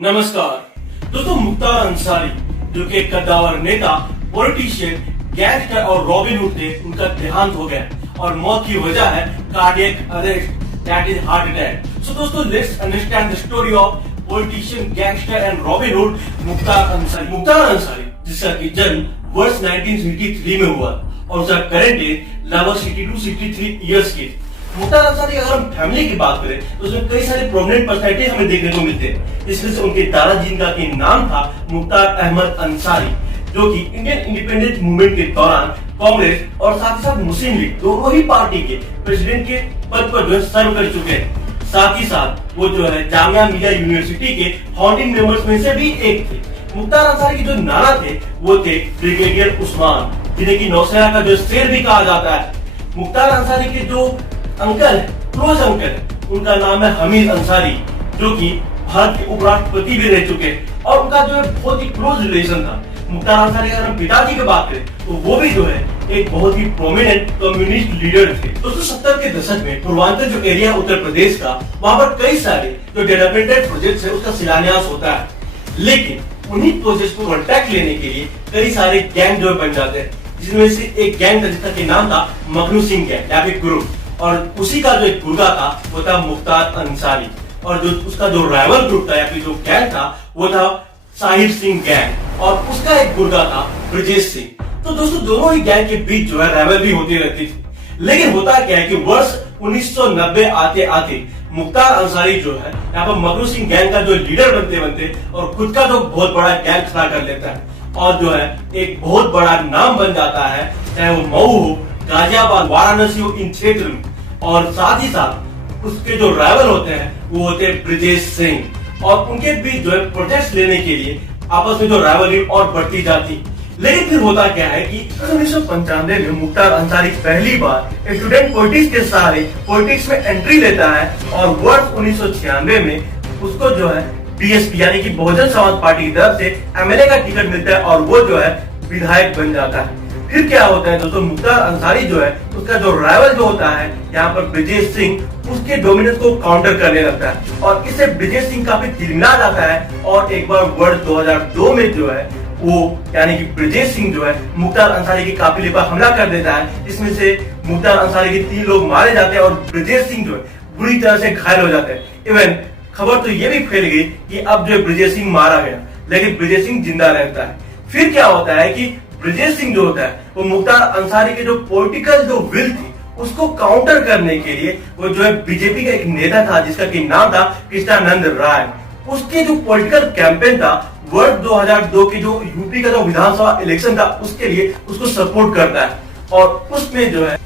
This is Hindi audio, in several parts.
नमस्कार दोस्तों, मुख्तार अंसारी जो कि एक कद्दावर नेता, पॉलिटिशियन, गैंगस्टर और रॉबिन हुड थे, उनका देहांत हो गया और मौत की वजह है cardiac arrest, that is heart attack. So दोस्तों, let's understand the story of politician, gangster and Robin Hood Mukhtar Ansari. Mukhtar Ansari जिसका कि जन्म वर्ष 1963 में हुआ और उसका करंट एज लगभग 62-63 इयर्स की। मुख्तार अंसारी अगर हम फैमिली की बात करें तो उसमें कई सारे प्रोमिनेंट पर्सनैलिटी हमें देखने को मिलते हैं। इसमें से उनके दादाजी का नाम था मुख्तार अहमद अंसारी, जो कि इंडियन इंडिपेंडेंस मूवमेंट के दौरान कांग्रेस और साथ ही साथ मुस्लिम लीग दोनों ही पार्टी के प्रेसिडेंट के पद पर जो है सर्व कर चुके हैं। साथ ही साथ वो जो है जामिया मिलिया यूनिवर्सिटी के फाउंडिंग मेंबर्स में से भी एक थे। मुख्तार अंसारी के जो नाना थे वो थे ब्रिगेडियर उस्मान, जिन्हें की नौसेना का जो शेर भी कहा जाता है। मुख्तार अंसारी के जो अंकल, क्लोज अंकल, उनका नाम है हमीद अंसारी, जो कि भारत के उपराष्ट्रपति भी रह चुके हैं और उनका जो है बहुत ही क्लोज रिलेशन था। मुख्तार अंसारी अगर हम पिताजी की बात करें तो वो भी जो है एक बहुत ही प्रोमिनेंट कम्युनिस्ट लीडर थे। 1970 के दशक में पूर्वांचल जो एरिया उत्तर प्रदेश का, वहां पर कई सारे जो डेवलपमेंट प्रोजेक्ट है उसका शिलान्यास होता है, लेकिन उन्हीं प्रोजेक्ट को कॉन्ट्रैक्ट लेने के लिए कई सारे गैंग जो बन जाते हैं, जिसमें से एक गैंग था जिसका नाम था मखनू सिंह गैंग या फिर ग्रुप, और उसी का जो एक गुर्गा था वो था मुख्तार अंसारी, और जो उसका जो राइवल ग्रुप था या फिर जो गैंग था वो था साहिर सिंह गैंग, और उसका एक गुर्गा था ब्रजेश सिंह। तो दोस्तों, दोनों ही गैंग के बीच जो है राइवल भी होती रहती थी। लेकिन होता क्या है कि वर्ष 1990 आते आते मुख्तार अंसारी जो है यहाँ पर मखनू सिंह गैंग का जो लीडर बनते बनते और खुद का जो बहुत बड़ा गैंग खड़ा कर लेता है, और जो है एक बहुत बड़ा नाम बन जाता है, चाहे वो मऊ हो, गाजियाबाद, वाराणसी हो, इन क्षेत्र में। और साथ ही साथ उसके जो राइवल होते हैं वो होते हैं ब्रजेश सिंह, और उनके बीच जो है प्रोटेस्ट लेने के लिए आपस में जो राइवलरी और बढ़ती जाती। लेकिन फिर होता क्या है कि 1995 में मुख्तार अंसारी पहली बार स्टूडेंट पॉलिटिक्स के सहारे पॉलिटिक्स में एंट्री लेता है, और वर्ष 1996 में उसको जो है बीएसपी यानी कि बहुजन समाज पार्टी की तरफ से एमएलए का टिकट मिलता है और वो जो है विधायक बन जाता है। फिर क्या होता है दोस्तों, मुख्तार अंसारी जो है उसका जो राइवल जो होता है यहाँ पर ब्रजेश सिंह, उसके डोमिनेंस को काउंटर करने लगता है, और इससे ब्रजेश सिंह काफी तिलमिला जाता है। और एक बार वर्ष 2002 में जो है वो यानी कि ब्रजेश सिंह जो है मुख्तार अंसारी के काफिले पर हमला कर देता है, जिसमें से मुख्तार अंसारी के 3 लोग मारे जाते हैं और ब्रजेश सिंह जो है बुरी तरह से घायल हो जाते हैं। इवन खबर तो ये भी फैल गई कि अब जो ब्रजेश सिंह मारा गया, लेकिन ब्रजेश सिंह जिंदा रहता है। फिर क्या होता है कि ब्रजेश सिंह जो होता है वो मुख्तार अंसारी के जो पॉलिटिकल जो विल थी उसको काउंटर करने के लिए वो जो है बीजेपी का एक नेता था जिसका कि नाम था कृष्णानंद राय, उसके जो पॉलिटिकल कैंपेन था वर्ष 2002 के जो यूपी का जो विधानसभा इलेक्शन था उसके लिए उसको सपोर्ट करता है। और उसमें जो है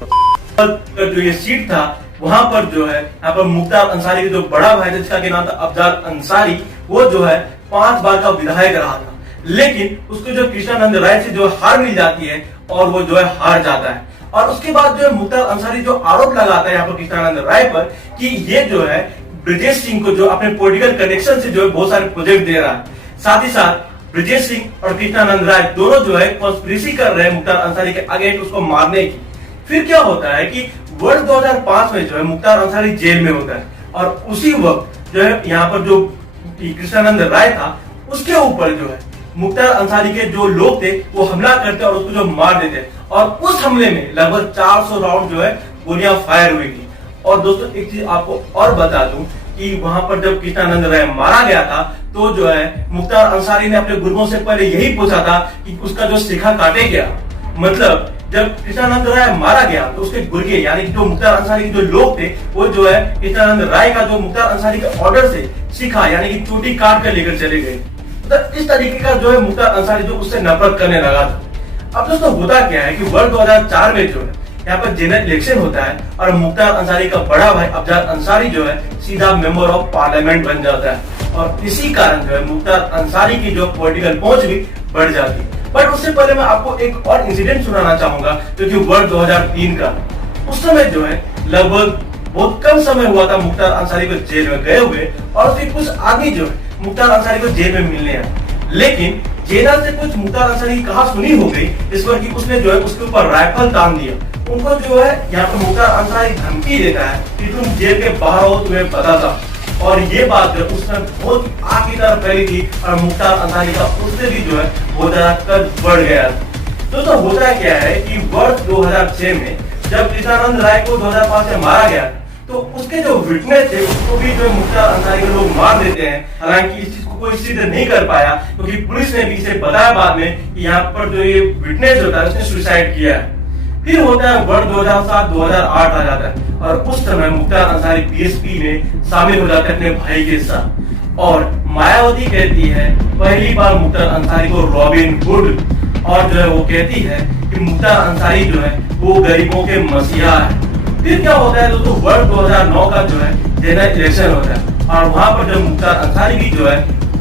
जो ये सीट था वहां पर जो है यहाँ पर मुख्तार अंसारी के जो बड़ा भाई था जिसका कि नाम था अफजाल अंसारी, वो जो है 5 बार का विधायक रहा था। लेकिन उसको जो कृष्णानंद राय से जो हार मिल जाती है और वो जो है हार जाता है। और उसके बाद जो है मुख्तार अंसारी जो आरोप लगाता है यहाँ पर कृष्णानंद राय पर कि ये जो है ब्रजेश सिंह को जो अपने पॉलिटिकल कनेक्शन से जो है बहुत सारे प्रोजेक्ट दे रहा है। साथ ही साथ ब्रजेश सिंह और कृष्णानंद राय दोनों जो है कॉन्स्पिरेसी कर रहे हैं मुख्तार अंसारी के अगेंस्ट उसको मारने की। फिर क्या होता है कि वर्ष 2005 में जो है मुख्तार अंसारी जेल में होता है, और उसी वक्त जो है यहाँ पर जो कृष्णानंद राय था उसके ऊपर जो है मुख्तार अंसारी के जो लोग थे वो हमला करते और उसको जो मार देते, और उस हमले में लगभग 400 राउंड जो है गोलियां फायर हुई थी। और दोस्तों, एक चीज आपको और बता दूं कि वहां पर जब कृष्णानंद राय मारा गया था तो जो है मुख्तार अंसारी ने अपने गुर्गों से पहले यही पूछा था कि उसका जो शिखा काटे गया, मतलब जब कृष्णानंद राय मारा गया तो उसके गुर्गे यानी कि जो मुख्तार अंसारी के जो लोग थे वो जो है कृष्णानंद राय का जो मुख्तार अंसारी के ऑर्डर से शिखा यानी कि चोटी काट कर लेकर चले गए। तो इस तरीके का जो है मुख्तार अंसारी जो उससे नफरत करने लगा था। अब दोस्तों, होता क्या है कि वर्ष 2004 में जो है यहाँ पर जनरल इलेक्शन होता है और मुख्तार अंसारी का बड़ा भाई अफजाल अंसारी जो है सीधा मेंबर ऑफ पार्लियामेंट बन जाता है, और इसी कारण जो है मुख्तार अंसारी की जो पॉलिटिकल पहुंच भी बढ़ जाती है। बट उससे पहले मैं आपको एक और इंसिडेंट सुनाना चाहूंगा जो कि वर्ष 2003 का। उस समय जो है लगभग बहुत कम समय हुआ था मुख्तार अंसारी को जेल में गए हुए, और फिर कुछ आदमी जो है मुख्तार अंसारी को जेल में मिलने आए, लेकिन जेलर से कुछ मुख्तार अंसारी की कहानी सुनी हो गई इस पर कि उसने जो है उसके ऊपर राइफल तान दिया। उनको जो है यहाँ पे मुख्तार अंसारी धमकी देता है कि तुम जेल के बाहर हो, तुम्हें पता था। और ये बात जो उसमें बहुत आग की तरह फैली थी और मुख्तार अंसारी का उससे भी जो है बहुत ज्यादा कद बढ़ गया। दोस्तों होता क्या है कि वर्ष 2006 में जब कृष्णानंद राय को 2005 में मारा गया तो उसके जो विटनेस थे उसको भी जो मुख्तार अंसारी के लोग मार देते हैं। हालांकि इस चीज को कोई सिद्ध नहीं कर पाया क्योंकि पुलिस ने भी इसे बताया बाद में कि यहाँ पर जो ये विटनेस होता है उसने सुसाइड किया है। फिर होता है वर्ष 2007-2008 आ जाता है और उस समय मुख्तार अंसारी बीएसपी में शामिल हो जाते हैं अपने भाई के साथ। और मायावती कहती है पहली बार मुख्तार अंसारी को रॉबिन हुड, और जो है वो कहती है कि मुख्तार अंसारी जो है वो गरीबों के मसीहा है। फिर क्या होता है दोस्तों, वर्ष 2009 का जो है जनरल इलेक्शन होता है और वहां पर जो मुख्तार अंसारी भी जो है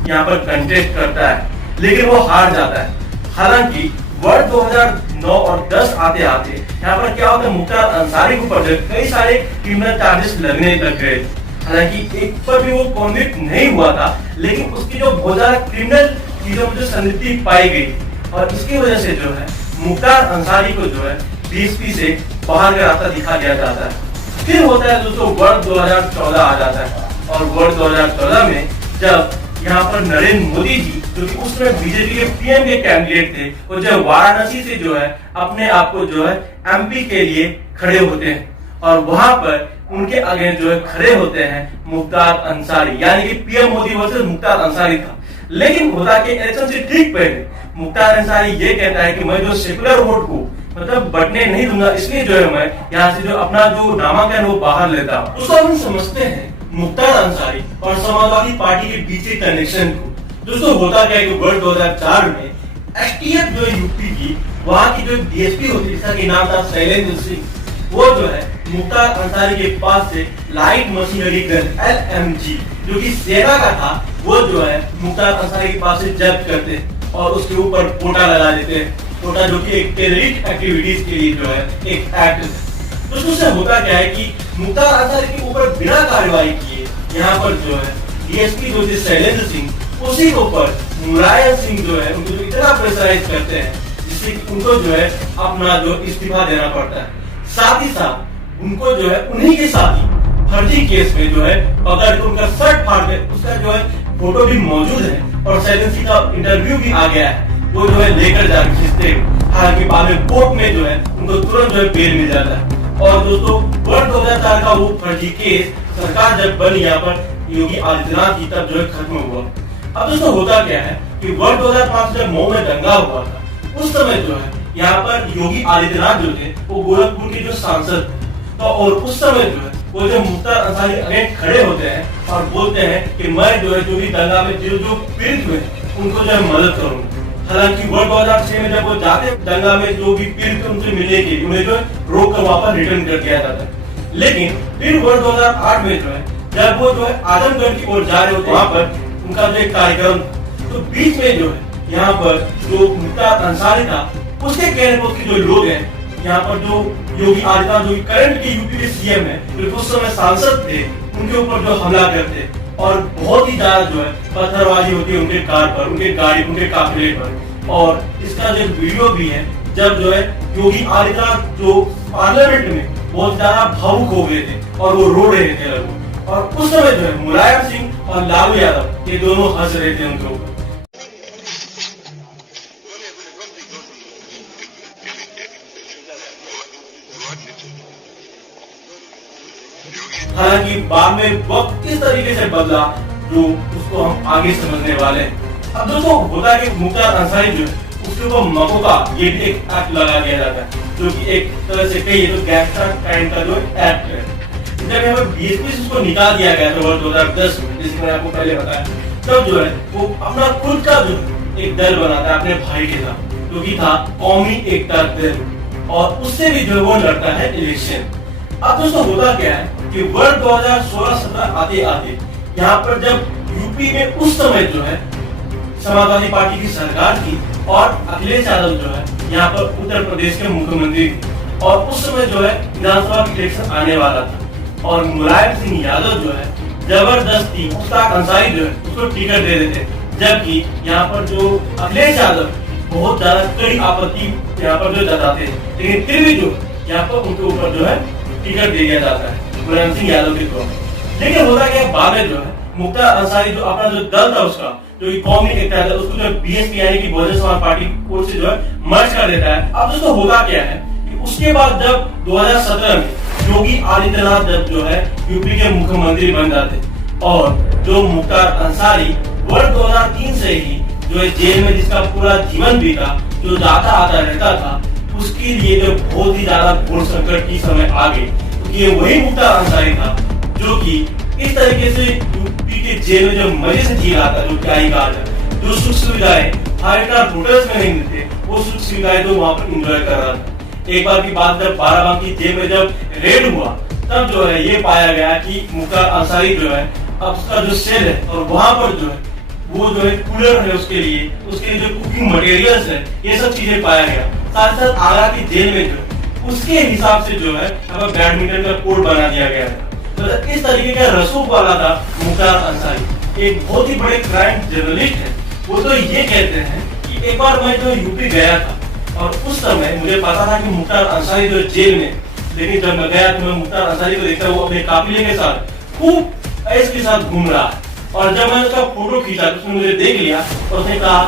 यहाँ पर कंटेस्ट करता है लेकिन वो हार जाता है। हालांकि वर्ष 2009 और 10 आते आते यहाँ पर क्या होता है, मुख्तार अंसारी के ऊपर कई सारे क्रिमिनल चार्जेस लगने लग गए। हालांकि एक पर भी वो कॉन्विक्ट नहीं हुआ था लेकिन उसकी जो बहुत ज्यादा क्रिमिनल चीजों में जो संलिप्ति पाई गई और इसकी वजह से जो है मुख्तार अंसारी को जो है बीएसपी से बाहर का रास्ता दिखा दिया जाता है। फिर होता है दोस्तों वर्ष 2014 आ जाता है और वर्ष 2014 में जब यहाँ पर नरेंद्र मोदी जी जो कि उसमें बीजेपी के पीएम के कैंडिडेट थे वो जो वाराणसी से जो है अपने आप को जो है एमपी के लिए खड़े होते हैं और वहां पर उनके आगे जो है खड़े होते हैं मुख्तार अंसारी, यानी कि पीएम मोदी वर्सेस मुख्तार अंसारी था। लेकिन होता कि इलेक्शन से ठीक पहले मुख्तार अंसारी ये कहता है कि मैं जो सेकुलर वोट को मतलब बटने नहीं दूंगा, इसलिए जो है मैं यहाँ से जो अपना जो नामांकन वो बाहर लेता हूँ। उसको हम समझते हैं मुख्तार अंसारी और समाजवादी पार्टी के बीच के कनेक्शन को। दोस्तों होता क्या है कि वर्ष 2004 में एसटीएफ जो यूपी की वहाँ की जो डीएसपी होती है जिसका नाम था शैलेंद्र सिंह, वो जो है मुख्तार अंसारी के पास से लाइट मशीनरी गन LMG जो कि सेना का था वो जो है मुख्तार अंसारी के पास से जब्त करते और उसके ऊपर पोटा लगा देते हैं। पोटा जो कि एक टेररिस्ट एक्टिविटीज के लिए जो है एक एक्ट। तो उससे होता क्या है कि मुख्तार अंसारी के ऊपर बिना कार्रवाई किए यहाँ पर जो है डीएसपी जो थे शैलेंद्र सिंह उसी के ऊपर मुलायम सिंह जो है उनको इतना प्रेशराइज करते हैं जिससे उनको जो है अपना जो इस्तीफा देना पड़ता है। साथ ही साथ उनको जो है उन्हीं के साथ ही फर्जी केस में जो है पकड़ के उनका शर्ट फाड़ के उसका जो है फोटो भी मौजूद है और शैलेंद्र सिंह का इंटरव्यू भी आ गया है, वो जो है लेकर जा खींचते। हालांकि बाद में कोर्ट में जो है उनको तुरंत जो है बेल मिल जाता है। और दोस्तों वर्ष 2004 का वो फर्जी केस सरकार जब बनी यहाँ पर योगी आदित्यनाथ की तब जो है खत्म हुआ। अब दोस्तों होता क्या है कि वर्ष 2005 जब मऊ में दंगा हुआ था उस समय जो है यहाँ पर योगी आदित्यनाथ जो थे वो गोरखपुर के जो सांसद थे तो और उस समय जो है वो जो मुख्तार अंसारी अगेंस्ट खड़े होते हैं और बोलते हैं कि मैं जो है जो भी दंगा में जो पीड़ित हुए उनको जो है मदद करूंगा। हालांकि वर्ष 2006 में जब वो जाते दंगा में जो भी पीड़ित उनसे मिलने के लिए उन्हें जो रोक कर वापस रिटर्न कर दिया जाता है। लेकिन फिर वर्ष 2008 में जो है जब वो जो है आजमगढ़ की ओर जा रहे होते वहां पर उनका जो एक कार्यक्रम तो बीच में जो है यहाँ पर जो मुख्तार अंसारी था उसके कहने पर उसके जो लोग हैं यहाँ पर जो योगी आदित्यनाथ जो करंट के यूपी के सीएम है जो उस समय सांसद थे उनके ऊपर जो हमला करते और बहुत ही ज्यादा जो है पत्थरबाजी होती है उनके कार पर, उनके गाड़ी, उनके काफिले पर। और इसका जो वीडियो भी है जब जो है योगी आदित्यनाथ जो पार्लियामेंट में बहुत ज्यादा भावुक हो गए थे और वो रो रहे थे लगभग और उस समय जो है मुलायम सिंह और लालू यादव ये दोनों हंस रहे थे उनके ऊपर। हालांकि बाद में वक्त किस तरीके से बदला जो उसको हम आगे समझने वाले हैं। अब दोस्तों होता है कि मुख्तार अंसारी जो है उसके ऊपर मको का ये भी एक एक्ट लगा दिया जाता है जो कि एक तरह से कहिए तो गैंगस्टर काइंड का जो एक्ट है। जब यहाँ पर बीएसपी से उसको निकाल दिया गया था वर्ष 2010 में, जैसे मैंने आपको पहले बताया, तब जो है वो अपना खुद का जो एक दल बनाता है अपने भाई के साथ जो कि था कौमी एकता दल और उससे भी जो वो लड़ता है इलेक्शन। अब दोस्तों होता क्या है कि वर्ष 2016-17 आते आते यहाँ पर जब यूपी में उस समय जो है समाजवादी पार्टी की सरकार थी और अखिलेश यादव जो है यहाँ पर उत्तर प्रदेश के मुख्यमंत्री थे और उस समय जो है विधानसभा इलेक्शन आने वाला था और मुलायम सिंह यादव जो है जबरदस्ती मुश्ताक अंसारी जो है उसको टिकट दे देते, जबकि यहाँ पर जो अखिलेश यादव बहुत ज्यादा कड़ी आपत्ति यहाँ पर जो जताते हैं, लेकिन फिर भी जो यहाँ पर उनके ऊपर जो है टिकट दे दिया जाता है मुलायम सिंह यादव के तौर पर। लेकिन होता क्या बाद में जो है मुख्तार अंसारी जो अपना जो दल था उसका जो कौमी एकता था उसको जो बीएसपी यानी कि बहुजन समाज पार्टी को से जो है मर्ज कर देता है। अब दोस्तों होता क्या है कि उसके बाद जब 2017 में योगी आदित्यनाथ जब जो है यूपी के मुख्यमंत्री बन जाते और जो मुख्तार अंसारी वर्ष 2003 से ही जो है जेल में जिसका पूरा जीवन बीता जो जाता आता रहता था उसके लिए जो बहुत ही ज्यादा घोर संकट की समय आ गई क्योंकि ये वही मुख्तार अंसारी था जो कि इस तरीके से यूपी के जेल में जो मजे से जी रहा था जो क्या ही कहा जाए जो सुख सुविधाएं फाइव-स्टार होटल्स में नहीं मिलते वो सुख सुविधाएं तो वहां पर एंजॉय कर रहा था। एक बार की बात जब बाराबंकी जेल में जब रेड हुआ तब जो है ये पाया गया कि मुख्तार अंसारी जो है अब उसका जो सेल है और वहां पर जो है वो जो है कूलर है उसके लिए जो कुकिंग मटेरियल्स है ये सब चीजें पाया गया। साथ साथ आगरा की जेल में जो उसके हिसाब से जो है अब बैडमिंटन का कोर्ट बना दिया गया था। तो इस तरीके का रसूख वाला था मुख्तार अंसारी। एक बहुत ही बड़े क्राइम जर्नलिस्ट है। वो तो ये कहते हैं कि एक बार मैं जो यूपी गया था और उस समय मुझे पता था कि मुख्तार अंसारी जो जेल में, लेकिन जब मैं गया तो मैं मुख्तार अंसारी को देखा वो अपने काफिले के साथ खूब ऐश के साथ घूम रहा है और जब मैंने उसका फोटो खींचा तो उसने मुझे देख लिया और उसने कहा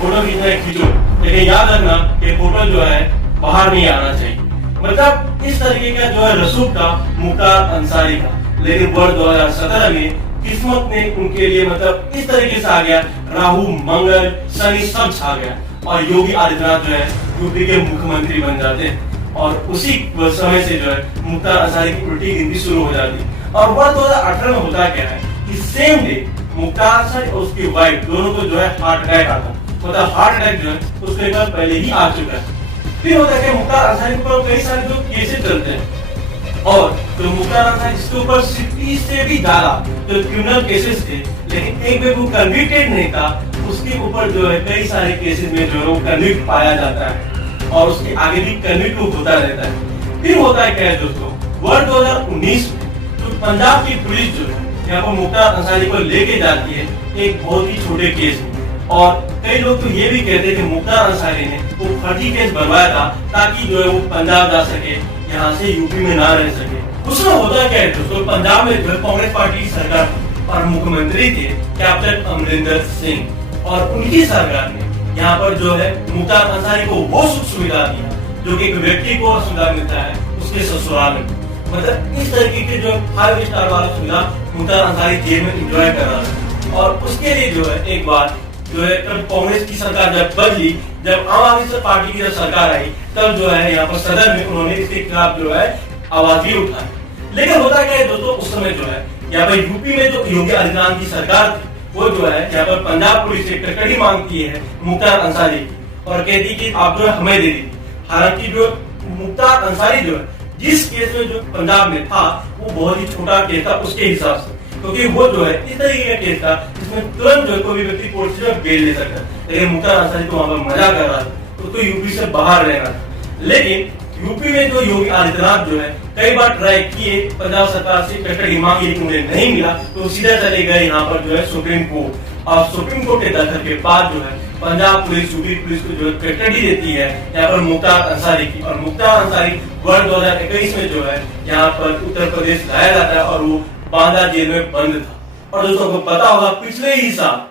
फोटो खींचो लेकिन याद रखना ये फोटो जो है बाहर नहीं आना चाहिए। मतलब इस तरीके का जो है रसूख था मुख्तार अंसारी का। लेकिन वर्ष 2017 में किस्मत ने उनके लिए मतलब इस तरीके से आ गया, राहु मंगल शनि सब छा गया और योगी आदित्यनाथ जो है यूपी के मुख्यमंत्री बन जाते हैं और उसी समय से जो है मुख्तार अंसारी की उल्टी गिनती शुरू हो जाती है। और वर्ष 2018 में होता क्या है कि सेम डे मुख्तार अंसारी और उसकी वाइफ दोनों को जो है हार्ट अटैक आता, मतलब हार्ट अटैक जो है उसके बाद पहले ही आ चुका है। फिर होता है कि मुख्तार अंसारी पर कई सारे जो केसेस चलते हैं और जो मुख्तार अंसारी जिसके ऊपर 60 से भी ज्यादा जो क्रिमिनल केसेस थे लेकिन एक भी वो कन्विक्टेड नहीं था, उसके ऊपर जो है कई सारे केसेस में जो है वो कन्विक्ट पाया जाता है और उसके आगे भी कन्विक्ट होता रहता है। फिर होता है क्या है दोस्तों, वर्ष 2019 में तो पंजाब की पुलिस जो है यहाँ पर मुख्तार अंसारी को लेके जाती है एक बहुत ही छोटे केस में और कई लोग तो ये भी कहते हैं कि मुख्तार अंसारी ने वो फर्जी केस बनवाया था ताकि जो है वो पंजाब जा सके, यहाँ से यूपी में ना रह सके। उसमें होता क्या है दोस्तों, पंजाब में जो है कांग्रेस पार्टी की सरकार और मुख्यमंत्री थे कैप्टन अमरिंदर सिंह और उनकी सरकार ने यहाँ पर जो है मुख्तार अंसारी को वो सुख सुविधा दिया जो कि एक व्यक्ति को सुविधा मिलता है उसके ससुराल में। मतलब इस तरीके के जो 5 स्टार वाला सुविधा मुख्तार अंसारी जेल में एंजॉय कर रहा था और उसके लिए जो है एक बार जो है जब कांग्रेस की सरकार जब बदली, जब आम आदमी पार्टी की जब सरकार आई तब जो है यहाँ पर सदन में उन्होंने इसके खिलाफ जो है आवाज भी उठाई। लेकिन होता क्या है दोस्तों, उस समय जो है यहाँ पर यूपी में जो योगी आदित्यनाथ की सरकार थी वो जो है यहाँ पर पंजाब पुलिस से कटकड़ी मांगती है मुख्तार अंसारी की और कहती कि आप जो है हमें दे दीजिए। हालांकि जो मुख्तार अंसारी जो है जिस केस में जो पंजाब में था वो बहुत ही छोटा केस था उसके हिसाब से, क्योंकि वो जो है इस तरीके का केस था जिसमें तुरंत जो कोई भी व्यक्ति कोर्ट से बेल ले सकता है। लेकिन मुख्तार अंसारी तो वहां पर मजा कर रहा था तो यूपी से बाहर रह रहा था। लेकिन यूपी में जो योगी आदित्यनाथ जो है कई बार ट्राई किए पंजाब सरकार से कस्टडी मांगी लेकिन उन्हें नहीं मिला तो सीधा चले गए यहाँ पर जो है सुप्रीम कोर्ट और सुप्रीम कोर्ट के दखल के बाद जो है पंजाब पुलिस यूपी पुलिस को जो कस्टडी देती है यहाँ पर मुख्तार अंसारी की और मुख्तार अंसारी वर्ष 2021 में जो है यहाँ पर उत्तर प्रदेश लाया जाता है और वो बांदा जेल में बंद था। और दोस्तों को पता होगा पिछले ही साल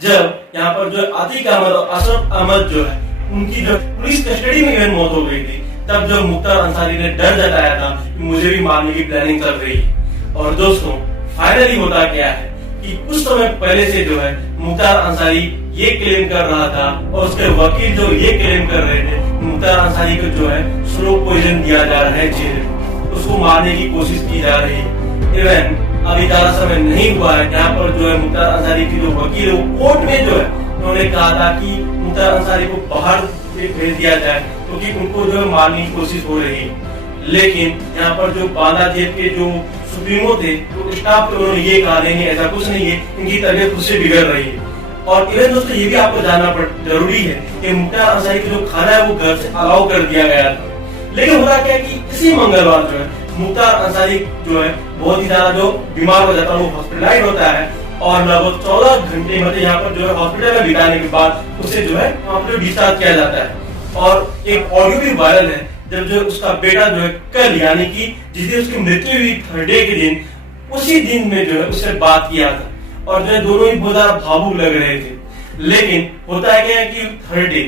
जब यहाँ पर जो आतिक अहमद और अशरफ अहमद जो है उनकी जो पुलिस कस्टडी में इवन मौत हो गई थी तब जो मुख्तार अंसारी ने डर जताया था कि मुझे भी मारने की प्लानिंग चल रही है। और दोस्तों फाइनली होता क्या है कि कुछ समय पहले से जो है मुख्तार अंसारी ये क्लेम कर रहा था और उसके वकील जो ये क्लेम कर रहे थे मुख्तार अंसारी को जो है स्लो पॉइजन दिया जा रहा है जेल में, उसको मारने की कोशिश की जा रही है। इवन अभी ज्यादा समय नहीं हुआ है यहाँ पर जो है मुख्तार अंसारी की जो वकील है वो कोर्ट में जो है उन्होंने कहा था कि मुख्तार अंसारी को बाहर भेज दिया जाए क्योंकि उनको जो है मारने की कोशिश हो रही है। लेकिन यहाँ पर जो बांदा जेल के जो सुप्रीमो थे तो स्टाफ को उन्होंने ये कहा नहीं ऐसा कुछ नहीं है, इनकी तबीयत खुद से बिगड़ रही है। और इवन दोस्तों ये भी आपको जानना जरूरी है कि मुख्तार अंसारी का जो खाना है वो घर से अलाउ कर दिया गया था। लेकिन होता क्या कि इसी मंगलवार जो है मुख्तार अंसारी जो है बहुत ही ज्यादा जो बीमार हो जाता है वो हॉस्पिटलाइज होता है और लगभग 14 घंटे मतलब यहाँ पर जो है हॉस्पिटल में बिताने के बाद उसे जो है वहाँ पर डिस्चार्ज किया जाता है। और एक ऑडियो भी वायरल है जब जो उसका बेटा जो है कल यानी कि जिस दिन उसकी मृत्यु हुई थर्सडे के दिन उसी दिन में जो है उससे बात किया था और जो है दोनों ही बहुत ज्यादा भावुक लग रहे थे। लेकिन होता है क्या है कि थर्ड डे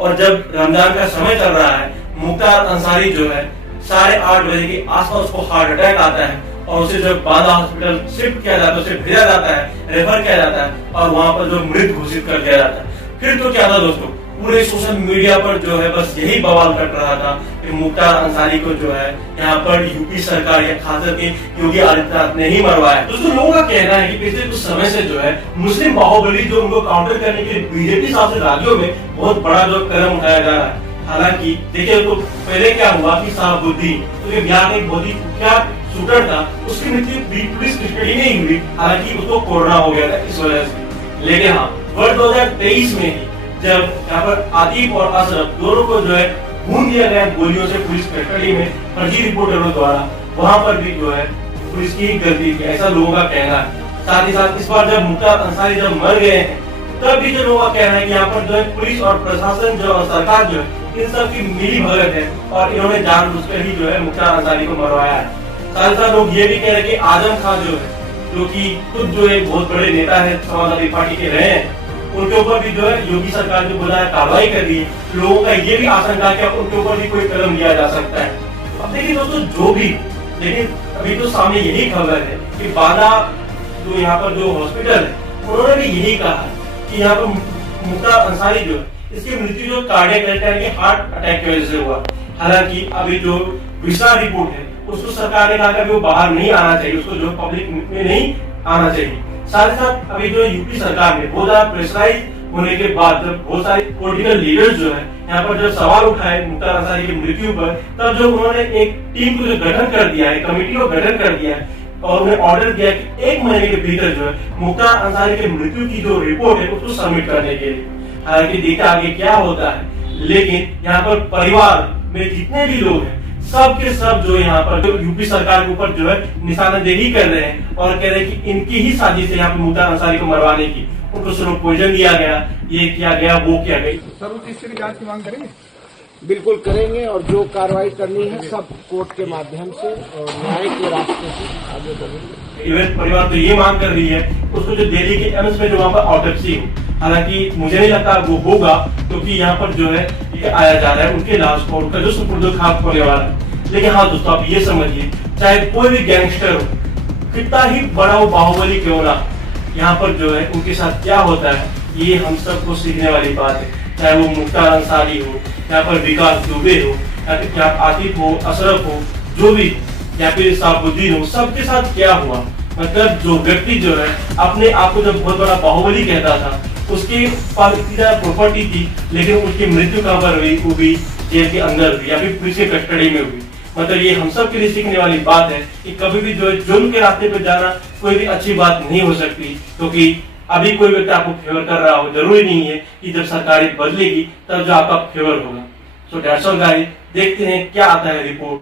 और जब रमजान का समय चल रहा है, मुख्तार अंसारी जो है 8:30 बजे के आसपास उसको हार्ट अटैक आता है और उसे जो बांदा हॉस्पिटल शिफ्ट किया जाता है, उसे भेजा जाता है, रेफर किया जाता है और वहां पर जो मृत घोषित कर दिया जाता है। फिर तो क्या था दोस्तों, पूरे सोशल मीडिया पर जो है बस यही बवाल कट रहा था कि मुख्तार अंसारी को जो है यहाँ पर यूपी सरकार या खास करके योगी आदित्यनाथ ने ही मरवाया। दोस्तों लोगों का कहना है कि पिछले कुछ समय से जो है मुस्लिम बाहुबली जो उनको काउंटर करने के लिए बीजेपी शासित राज्यों में बहुत बड़ा जो कदम उठाया जा रहा है। हालांकि देखिए तो पहले क्या हुआ कि शहाबुद्दीन तो बिहार में एक बहुत ही कुख्यात शूटर था, उसकी मृत्यु पुलिस कस्टडी में ही हुई, हालांकि उसको कोरोना हो गया था इस वजह से। लेकिन हाँ, वर्ष 2023 में ही जब यहाँ पर आतिफ और अशरफ दोनों को जो है भून दिया गया गोलियों से पुलिस कस्टडी में फर्जी रिपोर्टरों द्वारा, वहां पर भी जो है पुलिस की गलती थी, ऐसा लोगों का कहना है। साथ ही साथ इस बार जब मुख्तार अंसारी जब मर गए हैं तब भी जो लोगों का कहना है कि यहाँ पर जो है पुलिस और प्रशासन जो सरकार जो है इन सब की मिली भगत है और इन्होंने जानबूझकर ही जो है मुख्तार अंसारी को मरवाया है। साथ ही साथ लोग ये भी कह रहे हैं कि आजम खान जो है, जो कि खुद जो एक बहुत बड़े नेता है समाजवादी पार्टी के रहे हैं, उनके ऊपर भी जो है योगी सरकार ने बोला है कार्रवाई कर रही है। लोगों का ये भी आशंका है कि उनके ऊपर भी कोई कदम लिया जा सकता है। अब देखिए दोस्तों जो भी, लेकिन अभी तो सामने यही खबर है कि बांदा जो यहाँ पर जो हॉस्पिटल है उन्होंने भी यही कहा कि यहाँ पर मुख्तार अंसारी जो है इसकी मृत्यु जो कार्डियक अरेस्ट यानी हार्ट अटैक की वजह से हुआ। हालांकि अभी जो विशाल रिपोर्ट है उसको सरकार ने कहा कि वो बाहर नहीं आना चाहिए, उसको जो पब्लिक में नहीं आना चाहिए। साथ ही साथ अभी जो यूपी सरकार ने बहुत ज्यादा प्रेशराइज होने के बाद जब बहुत सारे पॉलिटिकल लीडर्स जो है यहाँ पर जब सवाल उठाए मुख्तार अंसारी की मृत्यु पर, तब जो उन्होंने एक टीम को जो गठन कर दिया है, कमेटी को गठन कर दिया है और उन्हें ऑर्डर दिया कि 1 महीने के भीतर जो है मुख्तार अंसारी की मृत्यु की जो रिपोर्ट है उसको सबमिट करने के लिए। हालांकि देखा आगे क्या होता है, लेकिन यहाँ पर परिवार में जितने भी लोग हैं सब के सब जो यहाँ पर जो यूपी सरकार के ऊपर जो है निशानदेही कर रहे हैं और कह रहे हैं कि इनकी ही साजिश है यहाँ पे मुख्तार अंसारी को मरवाने की। उनको सिर्फ पॉइजन दिया गया, ये किया गया, वो किया गया। सर्वोच्च स्तरीय जांच की मांग करेंगे? बिल्कुल करेंगे और जो कार्रवाई करनी है सब कोर्ट के माध्यम से और न्याय के रास्ते से आगे बढ़ेंगे। इवेंट परिवार तो ये मांग कर रही है उसको जो दिल्ली के एम्स में जो वहाँ पर ऑटोप्सी हो, हालांकि मुझे नहीं लगता वो होगा क्योंकि यहाँ पर जो है ये आया जा रहा है उनके लाश को, उनका जो सुपुर्द खाक होने वाला है। लेकिन हाँ दोस्तों आप ये समझिए, चाहे कोई भी गैंगस्टर हो, कितना ही बड़ा वो बाहुबली क्यों ना, यहाँ पर जो है उनके साथ क्या होता है ये हम सबको सीखने वाली बात है। चाहे वो मुख्तार अंसारी हो, यहाँ पर विकास दुबे हो, या फिर आतिफ हो, अशरफ हो, जो भी, या फिर शहाबुद्दीन हो, सबके साथ क्या हुआ। मतलब जो व्यक्ति जो है अपने आप को जब बहुत बड़ा बाहुबली कहता था, उसकी प्रॉपर्टी थी, लेकिन उसकी मृत्यु कहाँ पर हुई, वो भी जेल के अंदर हुई या फिर पुलिस की कस्टडी में हुई। मतलब ये हम सब के लिए सीखने वाली बात है कि कभी भी जो है जुल्म के रास्ते पर जाना कोई भी अच्छी बात नहीं हो सकती, क्योंकि अभी कोई व्यक्ति आपको फेवर कर रहा हो, जरूरी नहीं है कि जब सरकारें बदलेगी तब जो आपका फेवर होगा। सो दैट्स ऑल गाइस, देखते हैं क्या आता है रिपोर्ट।